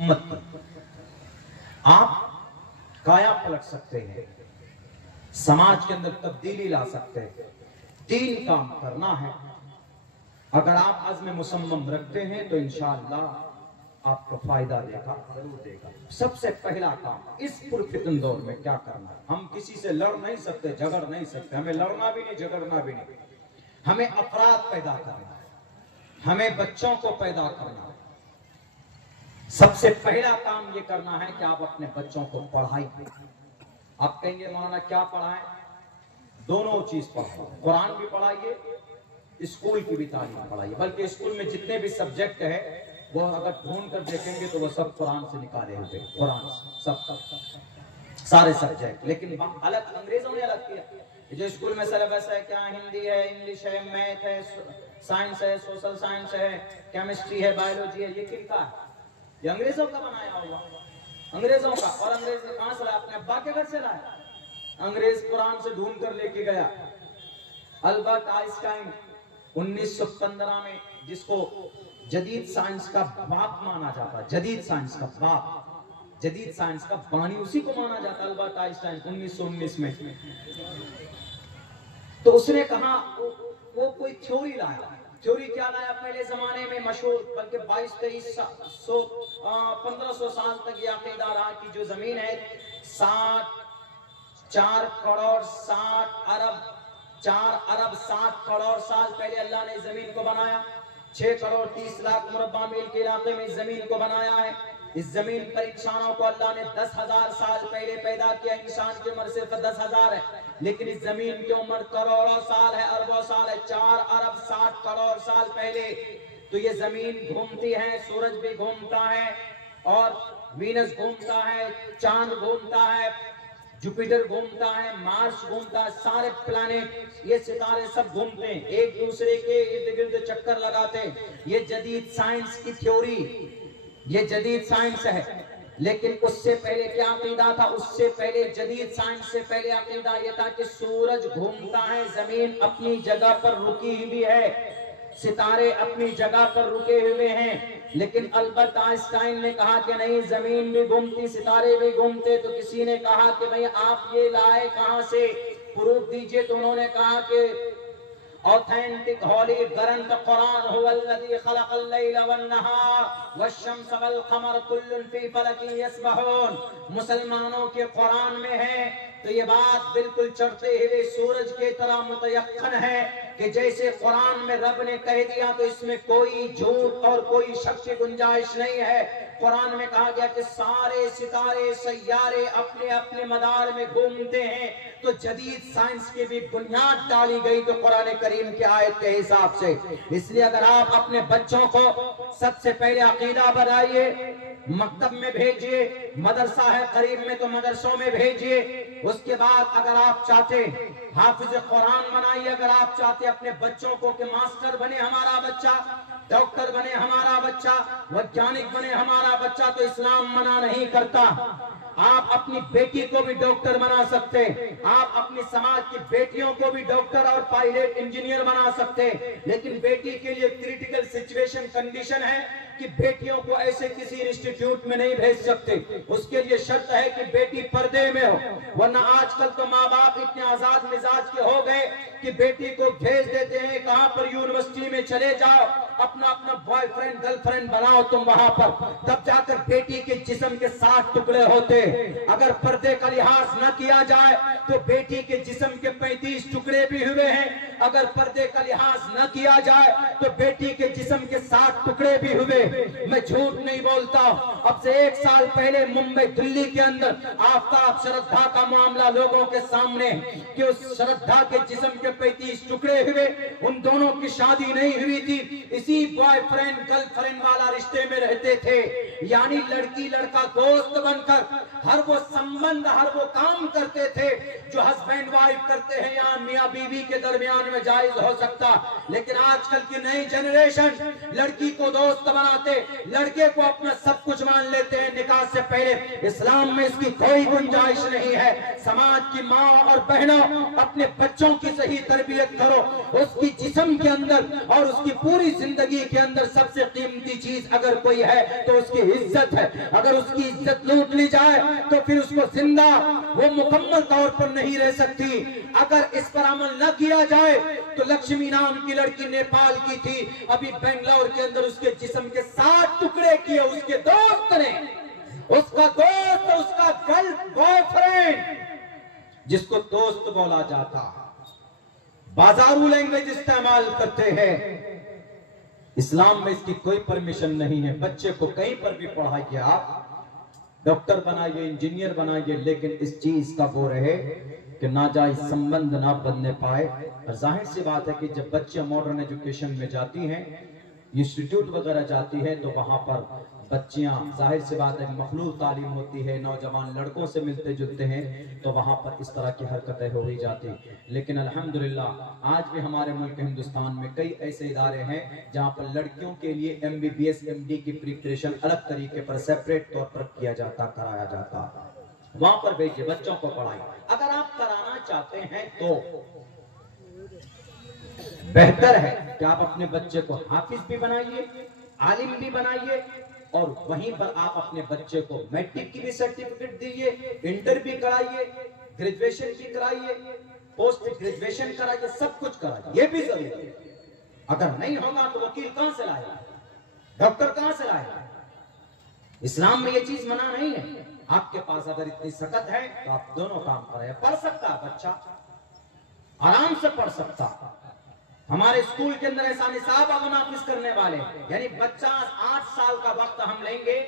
उम्मत की आप काया पलट सकते हैं, समाज के अंदर तब्दीली ला सकते हैं। 3 काम करना है। अगर आप अज़्म मुसम्मम रखते हैं तो इंशाअल्लाह आपको फायदा देगा, जरूर देगा। सबसे पहला काम इस पुरफितन दौर में क्या करना है। हम किसी से लड़ नहीं सकते, झगड़ नहीं सकते, हमें लड़ना भी नहीं, झगड़ना भी नहीं। हमें अफराद पैदा करना है, हमें बच्चों को पैदा करना है। सबसे पहला काम ये करना है कि आप अपने बच्चों को पढ़ाइए। आप कहेंगे मौलाना क्या पढ़ाएं? दोनों चीज पढ़ाओ, कुरान भी पढ़ाइए, स्कूल की भी तालीम पढ़ाइए। बल्कि स्कूल में जितने भी सब्जेक्ट है वो अगर ढूंढ कर देखेंगे तो वो सब कुरान से निकाले हुए, कुरान से सब सारे सब्जेक्ट। लेकिन अलग अंग्रेजों ने अलग किया। जो स्कूल में सिलेबस है क्या, हिंदी है, इंग्लिश है, मैथ है, साइंस है, सोशल साइंस है, केमिस्ट्री है, बायोलॉजी है, ये किनका है? ये अंग्रेजों का बनाया हुआ, अंग्रेजों का। और अंग्रेज कहां से लाया? अपने अब्बा के घर से लाया। अंग्रेज कुरान से ढूंढ कर लेके गया। अल्बर्ट आइंस्टाइन 1915 में, जिसको जदीद साइंस का बाप माना जाता, जदीद साइंस का बाप, जदीद साइंस का बानी उसी को माना जाता, अल्बर्ट आइंस्टाइन 1919 में। तो उसने कहा वो कोई थ्योरी लाया। थ्योरी क्या लाया? पहले जमाने में मशहूर, बल्कि 1500 साल तक यह अकीदा रहा कि जो जमीन है 4 करोड़ 60 अरब 60 करोड़ साल पहले अल्लाह ने जमीन को बनाया। 6 करोड़ 30 लाख मुरब्बा मील के इलाके में इस जमीन को बनाया है। इस जमीन पर इंसानों को अल्लाह ने 10,000 साल पहले पैदा किया। इंसान की उम्र सिर्फ 10,000 है, लेकिन इस जमीन की उम्र करोड़ों साल है, अरबों साल है। 4 अरब 60 करोड़ साल पहले तो ये जमीन घूमती है, सूरज भी घूमता है, और वीनस घूमता है, चांद घूमता है, जुपिटर घूमता है, मार्स घूमता है, सारे प्लैनेट, ये सितारे सब घूमते हैं, एक दूसरे के इर्द गिर्द चक्कर लगाते हैं। ये जदीद साइंस की थ्योरी, ये जदीद साइंस है। लेकिन उससे पहले क्या अकीदा था? उससे पहले, जदीद साइंस से पहले अकीदा यह था कि सूरज घूमता है, जमीन अपनी जगह पर रुकी हुई है, सितारे अपनी जगह पर रुके हुए हैं। लेकिन अल्बर्ट आइंस्टाइन ने कहा कि नहीं, जमीन भी घूमती, सितारे भी घूमते। तो किसी ने कहा कि भाई आप ये लाए कहां से, प्रूफ दीजिए। तो उन्होंने कहा कि ऑथेंटिक होली ग्रंथ कुरान हुवल्लज़ी खलक़ल लैला वन नहार वश-शम्स वल क़मर कुल्लुन फी फलकिन यस्बहून। मुसलमानों के कुरान में है तो ये बात बिल्कुल चढ़ते हुए सूरज के तरह मुतयक्कन है कि जैसे कुरान में रब ने कह दिया तो इसमें कोई झूठ और कोई शक की गुंजाइश नहीं है। कुरान में कहा गया कि सारे सितारे सैयारे अपने अपने मदार में घूमते हैं। तो जदीद साइंस की भी बुनियाद डाली गई तो कुरान करीम की आयत के हिसाब से। इसलिए अगर आप अपने बच्चों को सबसे पहले अकीदा बनाइए, मकतब में भेजिए, मदरसा है करीब में तो मदरसों में भेजिए। उसके बाद अगर आप चाहते हाफिज कुरान बनाइए, अगर आप चाहते अपने बच्चों को कि मास्टर बने हमारा बच्चा, डॉक्टर बने हमारा बच्चा, वैज्ञानिक बने हमारा बच्चा, तो इस्लाम मना नहीं करता। आप अपनी बेटी को भी डॉक्टर बना सकते, आप अपनी समाज की बेटियों को भी डॉक्टर और पायलट इंजीनियर बना सकते। लेकिन बेटी के लिए क्रिटिकल सिचुएशन कंडीशन है कि बेटियों को ऐसे किसी इंस्टीट्यूट में नहीं भेज सकते। उसके लिए शर्त है कि बेटी पर्दे में हो, वरना आजकल तो माँ बाप इतने आजाद मिजाज के हो गए कि बेटी को भेज देते हैं कहां पर, यूनिवर्सिटी में चले जाओ, अपना अपना बॉयफ्रेंड गर्लफ्रेंड बनाओ तुम वहां पर। तब जाकर बेटी के जिस्म के 60 टुकड़े होते। अगर पर्दे का लिहाज न किया जाए तो बेटी के जिस्म के 35 टुकड़े भी हुए हैं। अगर पर्दे का लिहाज न किया जाए तो बेटी के जिस्म के 60 टुकड़े भी हुए। मैं झूठ नहीं बोलता। अब से 1 साल पहले मुंबई दिल्ली के अंदर आफ्ताब श्रद्धा का मामला लोगों के सामने कि उस श्रद्धा के जिस्म के 35 टुकड़े हुए। उन दोनों की शादी नहीं हुई थी, इसी बॉयफ्रेंड गर्लफ्रेंड वाला रिश्ते में रहते थे। यानी लड़की लड़का दोस्त बनकर हर वो संबंध, हर वो काम करते थे जो हस्बैंड वाइफ करते हैं या मियां बीवी के दरमियान में जायज हो सकता। लेकिन आजकल की नई जनरेशन लड़की को दोस्त बनाते, लड़के को अपना सब कुछ मान लेते हैं, निकाह निकाह से पहले इस्लाम में इसकी कोई गुंजाइश नहीं है। समाज की माँ और बहनों, अपने बच्चों की सही तरबियत करो। उसकी जिस्म के अंदर और उसकी पूरी जिंदगी के अंदर सबसे कीमती चीज अगर कोई है तो उसकी इज्जत है। अगर उसकी इज्जत लूट ली जाए तो फिर उसको जिंदा वो मुकम्मल तौर पर नहीं रह सकती। अगर इस पर अमल न किया जाए तो लक्ष्मी नाम की लड़की नेपाल की थी, अभी बेंगलोर के अंदर उसके जिस्म के 7 टुकड़े किए उसके दोस्त ने। उसका दोस्त, उसका गर्ल बॉयफ्रेंड, जिसको दोस्त बोला जाता, बाजारू लैंग्वेज इस्तेमाल करते हैं। इस्लाम में इसकी कोई परमिशन नहीं है। बच्चे को कहीं पर भी पढ़ाइए, आप डॉक्टर बनाइए, इंजीनियर बनाइए, लेकिन इस चीज का वो रहे कि नाजायज संबंध ना बनने पाए। और जाहिर सी बात है कि जब बच्चे मॉडर्न एजुकेशन में जाती हैं, इंस्टीट्यूट वगैरह जाती है, तो वहां पर बच्चियां, जाहिर सी बात है, मखलूक तालीम होती है, नौजवान लड़कों से मिलते जुलते हैं, तो वहां पर इस तरह की हरकतें हो ही जाती। लेकिन अल्हम्दुलिल्लाह आज भी हमारे मुल्क हिंदुस्तान में कई ऐसे इदारे हैं जहां पर लड़कियों के लिए MBBS MD की प्रिपरेशन अलग तरीके पर सेपरेट तौर पर किया जाता, कराया जाता। वहां पर भेजिए, बच्चों को पढ़ाइए। अगर आप कराना चाहते हैं तो बेहतर है कि आप अपने बच्चे को हाफिज भी बनाइए, आलिम भी बनाइए, और वहीं पर आप अपने बच्चे को मैट्रिक की भी सर्टिफिकेट दीजिए, इंटर भी कराइए, ग्रेजुएशन भी कराइए, पोस्ट ग्रेजुएशन कराइए, सब कुछ कराइए। ये भी जरूरी है। अगर नहीं होगा तो वकील कहां से लाएगा, डॉक्टर कहां से लाएगा? इस्लाम में ये चीज मना नहीं है। आपके पास अगर इतनी सकत है तो आप दोनों काम करें। पढ़ सकता बच्चा, आराम से पढ़ सकता। हमारे स्कूल के अंदर ऐसा निसाब नाफिज करने वाले, यानी बच्चा 8 साल का वक्त हम लेंगे,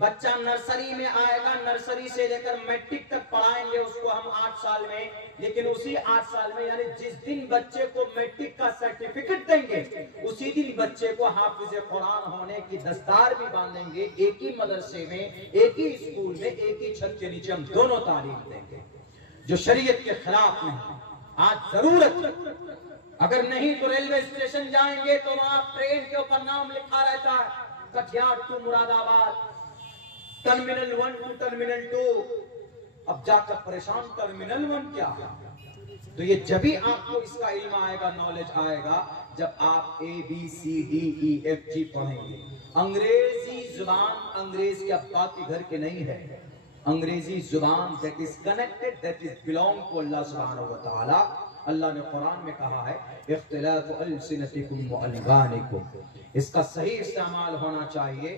बच्चा नर्सरी में आएगा, नर्सरी से लेकर मैट्रिक तक पढ़ाएंगे उसको हम 8 साल में। लेकिन उसी 8 साल में, यानी जिस दिन बच्चे को मैट्रिक का सर्टिफिकेट देंगे, उसी दिन बच्चे को हाफिज कुरान होने की दस्तार भी बांधेंगे। एक ही मदरसे में, एक ही स्कूल में, एक ही छत के नीचे हम दोनों तालीम देंगे, जो शरीयत के खिलाफ नहीं। आज जरूरत, अगर नहीं तो रेलवे स्टेशन जाएंगे तो वहां ट्रेन के ऊपर नाम लिखा रहता है, Katihar to Moradabad, terminal 1 to terminal 2। अब जाकर परेशान, टर्मिनल 1 क्या है? तो ये जब भी आपको इसका इल्म आएगा, नॉलेज आएगा, जब आप ABCDEFG पढ़ेंगे। अंग्रेजी जुबान अंग्रेज के अब्बा के घर के नहीं है। अंग्रेजी जुबान that is connected, that is belong to Allah सुब्हानहू व तआला। अल्लाह ने कुरान में कहा है, इख्तिलाफ अल्सिनतिकुम व अलवानिकुम। इसका सही इस्तेमाल होना चाहिए।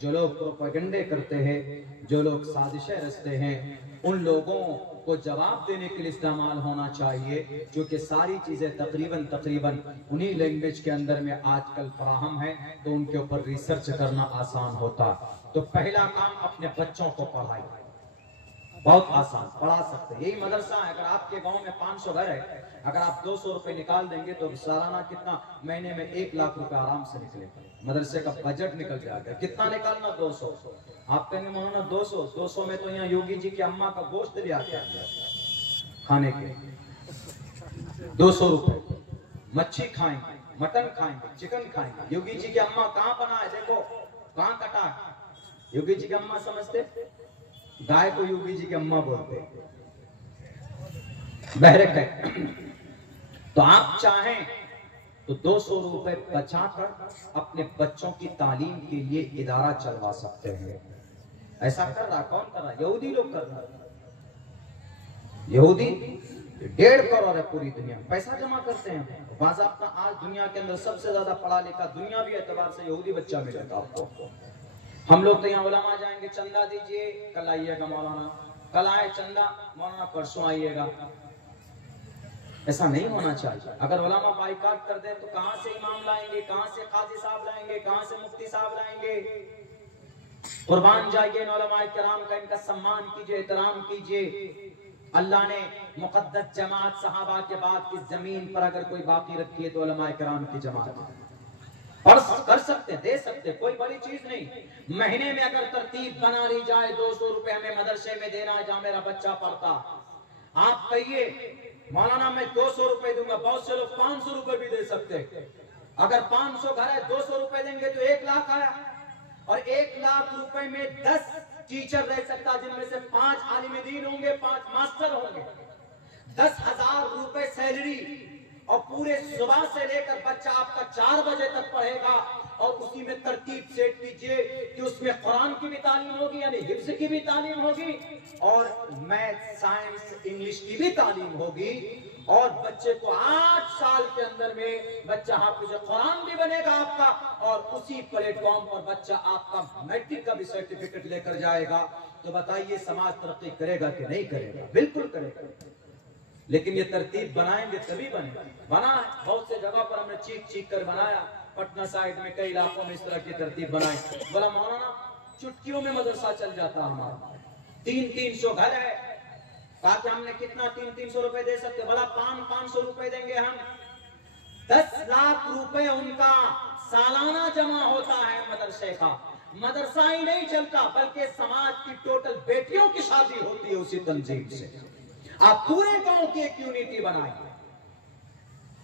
जो लोग प्रोपेगेंडे करते हैं, जो लोग साजिशें रचते हैं, उन लोगों को जवाब देने के लिए इस्तेमाल होना चाहिए, क्योंकि सारी चीजें तकरीबन उन्हीं लैंग्वेज के अंदर में आजकल फराहम है, तो उनके ऊपर रिसर्च करना आसान होता। तो पहला काम, अपने बच्चों को पढ़ाइए। बहुत आसान, पढ़ा सकते हैं। यही मदरसा है। अगर आपके गांव में 500 घर है, अगर आप 200 रुपए निकाल देंगे तो सालाना कितना, महीने में 1 लाख रुपए आराम से निकलेगा। मदरसे का बजट निकल जाएगा। कितना निकालना? 200। आप कहेंगे मौलाना 200 में तो यहाँ योगी जी की अम्मा का गोश्त भी आता है खाने के। 200 रुपए मच्छी खाएंगे, मटन खाएंगे, चिकन खाएंगे। योगी जी की अम्मा कहाँ बना है, देखो कहाँ कटा है। योगी जी की अम्मा समझते, गाय को योगी जी की अम्मा बोलते, बहरक है। तो आप चाहें तो 200 रुपए बचाकर अपने बच्चों की तालीम के लिए इदारा चलवा सकते हैं। ऐसा कर रहा, कौन कर रहा? यहूदी लोग कर रहा है। यहूदी 1.5 करोड़ है पूरी दुनिया में, पैसा जमा करते हैं। बाज़ाब्ता आज दुनिया के अंदर सबसे ज्यादा पढ़ा लिखा दुनियावी एतबार से यहूदी बच्चा मिलेगा आपको। हम लोग तो यहाँ उलमा जाएंगे, चंदा दीजिए, कल आइएगा मौलाना, कल आए चंदा, मौलाना परसों आइएगा। ऐसा नहीं होना चाहिए। अगर उलमा बाइकाट कर दे तो कहां से इमाम लाएंगे, कहां से काजी साहब लाएंगे, कहां से मुफ्ती साहब लाएंगे? कुर्बान जाइए उलमा किराम का, इनका सम्मान कीजिए, एहतराम कीजिए। अल्लाह ने मुक़द्दस जमात सहाबा के बाद इस जमीन पर अगर कोई बाकी रखी है तो उलमा किराम की जमात है। और कर सकते, दे सकते, कोई बड़ी चीज नहीं। महीने में अगर तरतीब बना ली जाए, 200 रुपए हमें मदरसे में देना है जहां मेरा बच्चा पढ़ता। आप कहिए मौलाना मैं 200 रुपए दूंगा, बहुत से लोग 500 रुपए भी दे सकते। अगर 500 घर है, 200 रुपए देंगे तो 1 लाख आया। और 1 लाख रुपए में 10 टीचर रह सकता, जिनमें से 5 आलिम दीन होंगे, 5 मास्टर होंगे। 10,000 रुपए सैलरी, और पूरे सुबह से लेकर बच्चा आपका 4 बजे तक पढ़ेगा। और उसी में तरतीब सेट कीजिए कि उसमें कुरान की भी तालीम होगी, यानी हिफ्ज की भी तालीम होगी, और मैथ, साइंस, इंग्लिश की भी तालीम होगी। और बच्चे को 8 साल के अंदर में बच्चा हाफिज कुरान भी बनेगा आपका, और उसी प्लेटफॉर्म पर बच्चा आपका मैट्रिक का भी सर्टिफिकेट लेकर जाएगा। तो बताइए समाज तरक्की करेगा कि नहीं करेगा? बिल्कुल करेगा। लेकिन ये तरतीब बनाएंगे तभी बना है। बहुत से जगह पर हमने चीख कर बनाया। पटना साइड में कई इलाकों में इस तरह की तरतीब बनाई। बोला मौलाना चुटकियों में मदरसा चल जाता हमारा, 300 घर है। कहा कि हमने कितना 300 रुपए दे सकते? बोला 500 रुपए देंगे हम। 10 लाख रुपए उनका सालाना जमा होता है मदरसे का। मदरसा ही नहीं चलता, बल्कि समाज की टोटल बेटियों की शादी होती है उसी तंजीम से। आप पूरे गांव की एक यूनिटी बनाइए,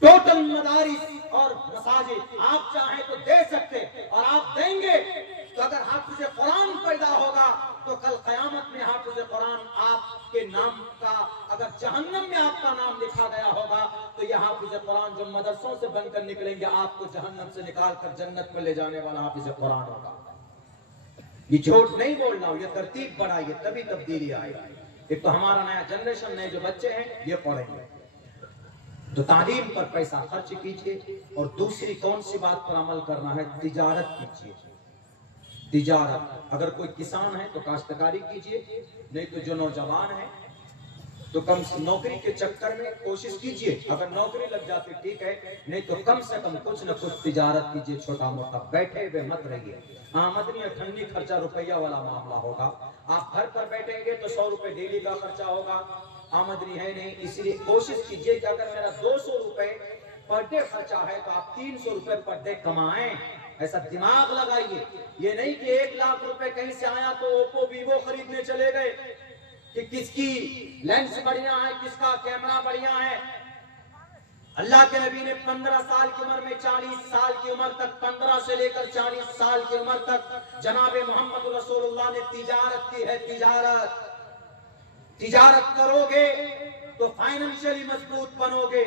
टोटल मदारिस और मसाजिद आप चाहें तो दे सकते, और आप देंगे तो अगर हाफिज कुरान पैदा होगा तो कल कयामत में हाफिज कुरान आपके नाम का, अगर जहन्नम में आपका नाम लिखा गया होगा तो यह हाफिज कुरान जो मदरसों से बनकर निकलेंगे आपको जहन्नम से निकाल कर जन्नत में ले जाने वाला हाफिज कुरान होगा। ये झूठ नहीं बोल रहा हूं, ये तरतीब बढ़ाइए तभी तब्दीली आएगी। एक तो हमारा नया जनरेशन, नए जो बच्चे हैं ये पढ़ेंगे, तो तालीम पर पैसा खर्च कीजिए। और दूसरी कौन सी बात पर अमल करना है? तिजारत कीजिए। तिजारत, अगर कोई किसान है तो काश्तकारी कीजिए, नहीं तो जो नौजवान है तो कम से नौकरी के चक्कर में कोशिश कीजिए, अगर नौकरी लग जाती ठीक है, नहीं तो कम से कम कुछ न कुछ तिजारत कीजिए, छोटा मोटा। बैठे हुए मत रहिए। आमदनी और ठंडी खर्चा रुपया वाला मामला होगा। आप घर पर बैठेंगे तो 100 रुपए डेली का खर्चा होगा, आमदनी है नहीं। इसलिए कोशिश कीजिए कि अगर मेरा 200 रुपए पर डे खर्चा है तो आप 300 रुपए पर डे कमाएं। ऐसा दिमाग लगाइए। ये नहीं कि 1 लाख रुपए कहीं से आया तो ओप्पो वीवो खरीदने चले गए कि किसकी लेंस बढ़िया है, किसका कैमरा बढ़िया है। अल्लाह के नबी ने 15 साल की उम्र में 40 साल की उम्र तक, 15 से लेकर 40 साल की उम्र तक जनाबे मोहम्मद रसूलुल्लाह ने तिजारत की है। तिजारत करोगे तो फाइनेंशियली मजबूत बनोगे,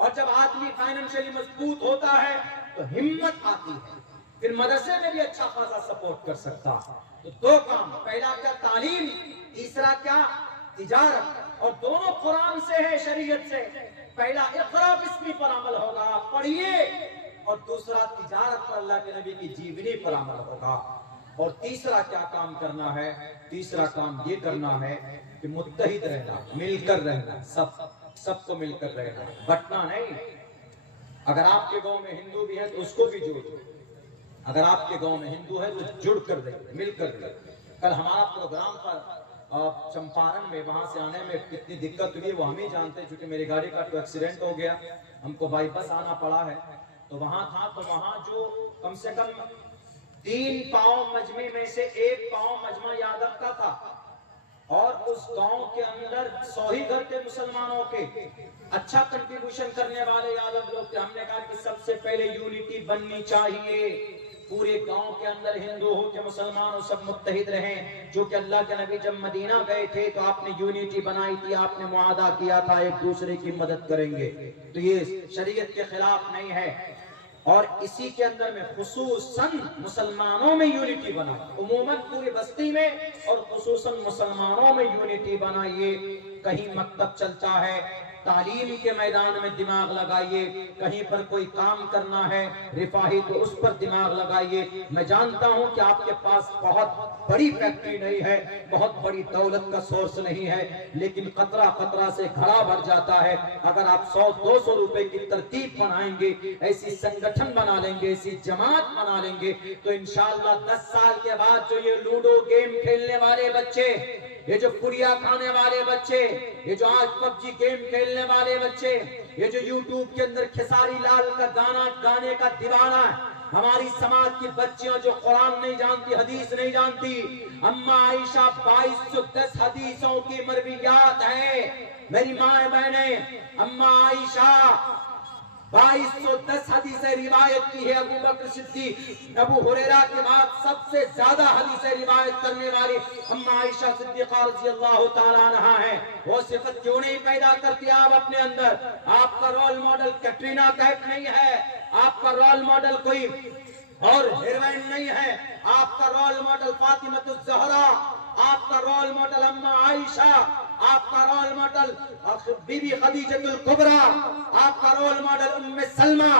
और जब आदमी फाइनेंशियली मजबूत होता है तो हिम्मत आती है, फिर मदरसे में भी अच्छा खासा सपोर्ट कर सकता है। तो 2 काम, पहला क्या? तालीम, तीसरा क्या? तिजारत। और दोनों कुरान से है, शरीयत से। पहला इक़रा बिस्मी पर अमल होगा, पढ़िए, और दूसरा तिजारत पर अल्लाह के नबी की जीवनी पर अमल होगा। और तीसरा क्या काम करना है? तीसरा काम ये करना है कि मुत्तहिद रहना, मिलकर रहना, सबको मिलकर रहना, बंटना नहीं। अगर आपके गांव में हिंदू भी है तो उसको भी जोड़ो, अगर आपके गांव में हिंदू है तो जुड़कर रहिए, मिलकर रहिए। कल हमारा प्रोग्राम पर चंपारण में, वहां से आने में कितनी दिक्कत हुई वो हम ही जानते हैं, क्योंकि मेरी गाड़ी का तो एक्सीडेंट हो गया, हमको बाई बस आना पड़ा है। तो वहां था, तो वहां जो कम से कम 3 पांव मजमे में से 1 पांव मजमा यादव का था, और उस गांव के अंदर 100 ही घर थे मुसलमानों के, अच्छा कंट्रीब्यूशन करने वाले यादव लोग थे। हमने कहा कि सबसे पहले यूनिटी बननी चाहिए, पूरे गांव के अंदर हिंदू हो के मुसलमान हो, सब मुत्तहिद रहें। जो कि अल्लाह के नबी जब मदीना गए थे तो आपने यूनिटी बनाई थी, आपने मुआदा किया था एक दूसरे की मदद करेंगे, तो ये शरीयत के खिलाफ नहीं है। और इसी के अंदर में खुसूसन मुसलमानों में यूनिटी बना, उमूमन पूरी बस्ती में और खुसूसन मुसलमानों में यूनिटी बनाइए। कहीं मकतब चलता है, तालीम के मैदान में दिमाग लगाइए, कहीं पर कोई काम करना है रिफाही तो उस पर दिमाग लगाइए। मैं जानता हूं कि आपके पास बहुत बड़ी फैक्ट्री नहीं है, बहुत बड़ी दौलत का सोर्स नहीं है, लेकिन कतरा कतरा से घड़ा भर जाता है। अगर आप 100-200 रुपए की तरतीब बनाएंगे, ऐसी संगठन बना लेंगे, ऐसी जमात बना लेंगे, तो इंशाअल्लाह 10 साल के बाद जो ये लूडो गेम खेलने वाले बच्चे, ये जो पुड़िया खाने वाले बच्चे, ये जो आज पबजी गेम खेलने वाले बच्चे, ये जो यूट्यूब के अंदर खेसारी लाल का गाना गाने का दीवाना है, हमारी समाज की बच्चियां जो कुरान नहीं जानती, हदीस नहीं जानती, अम्मा आयशा 2210 हदीसों की मरवियात है। मेरी माए बहने, अम्मा आयशा 2210 हदीसें रिवायत की है। अबू बकर सिद्दीक अबू हुरैरा के बाद सबसे ज्यादा हदीसें रिवायत करने वाली अम्मा आयशा सिद्दीक़ा रज़ियल्लाहु ताला अन्हा है। वो सिफत क्यों नहीं पैदा करती आप अपने अंदर? आपका रोल मॉडल कैटरीना कैफ नहीं है, आपका रोल मॉडल कोई और हीरोइन नहीं है, आपका रोल मॉडल फातिमा ज़हरा, आपका रोल मॉडल अम्मा आयशा, आपका रोल मॉडल बीबी खदीजतुल कुबरा, आपका रोल मॉडल उम्मे सलमा,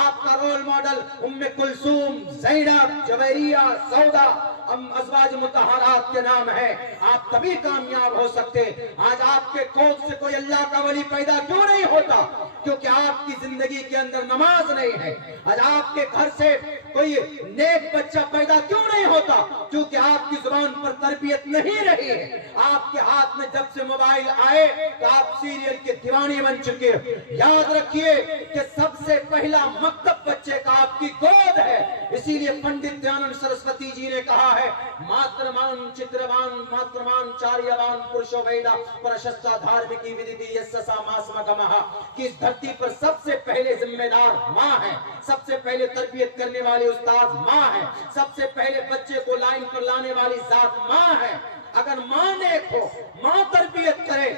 आपका रोल मॉडल उम्मे कुलसूम, ज़ैनब, जुवैरिया, सौदा अज़वाज मुतहरात के नाम है। आप तभी कामयाब हो सकते। आज आपके कोख से कोई अल्लाह का वली पैदा क्यों नहीं होता? क्योंकि आपकी जिंदगी के अंदर नमाज नहीं है। आज आपके घर से कोई नेक बच्चा पैदा क्यों नहीं होता? क्योंकि आपकी जुबान पर तरबियत नहीं रही है। आपके हाथ में जब से मोबाइल आए तो आप सीरियल के दीवाने बन चुके हो। याद रखिए कि सबसे पहला मकतब बच्चे का आपकी गोद है। इसीलिए पंडित दयानंद सरस्वती जी ने कहा है, मातृमान चित्रवान मातृमान चार्यवान पुरुषो वेदा प्रशस्ता धार्मिकी विदिति यस्सा मासमगमः, कि इस धरती पर सबसे पहले जिम्मेदार माँ है, सबसे पहले तरबियत करने वाली उस्ताद माँ है, सबसे पहले बच्चे को लाइन पर लाने वाली जात माँ है। अगर माँ ने को माँ तरबियत करे।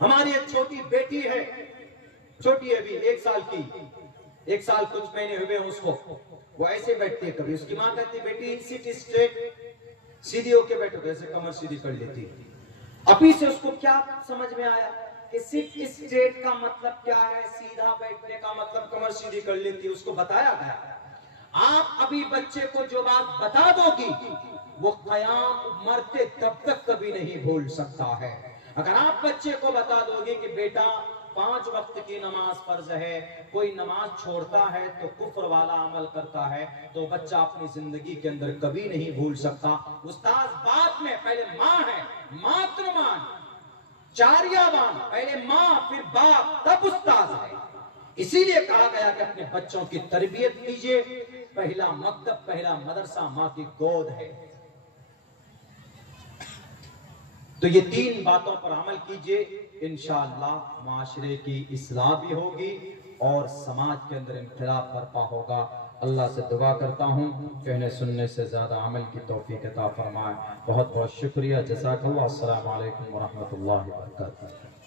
हमारी एक छोटी बेटी है, छोटी है अभी 1 साल की, 1 साल कुछ महीने हुए उसको। वो ऐसे बैठती है, कभी उसकी माँ कहती है बेटी सिट स्ट्रेट, सीधी होके बैठो, ऐसे कमर सीधी कर लेती है। अभी से उसको क्या समझ में आया कि सिट स्ट्रेट का मतलब क्या है, सीधा बैठने का मतलब कमर सीधी कर लेती है, उसको बताया गया। आप अभी बच्चे को जो बात बता दोगी वो क़याम मरते तब तक कभी नहीं भूल सकता है। अगर आप बच्चे को बता दोगे कि बेटा 5 वक्त की नमाज फर्ज है, कोई नमाज छोड़ता है तो कुफ्र वाला अमल करता है, तो बच्चा अपनी जिंदगी के अंदर कभी नहीं भूल सकता। उस्ताद बाद में, पहले माँ है, मातृमान चार्यावान, पहले माँ फिर बाप तब उस्ताद है। इसीलिए कहा गया कि अपने बच्चों की तरबियत कीजिए। पहला मकतब, पहला मदरसा माँ की गोद है। तो ये 3 बातों पर अमल कीजिए, इंशाअल्लाह माशरे की इस्लाह भी होगी और समाज के अंदर इख्तिलाफ बर्पा होगा। अल्लाह से दुआ करता हूँ कहने सुनने से ज्यादा अमल की तौफीक अता फरमाए। बहुत बहुत शुक्रिया। जज़ाकल्लाह। अस्सलामु अलैकुम व रहमतुल्लाहि व बरकातुहू।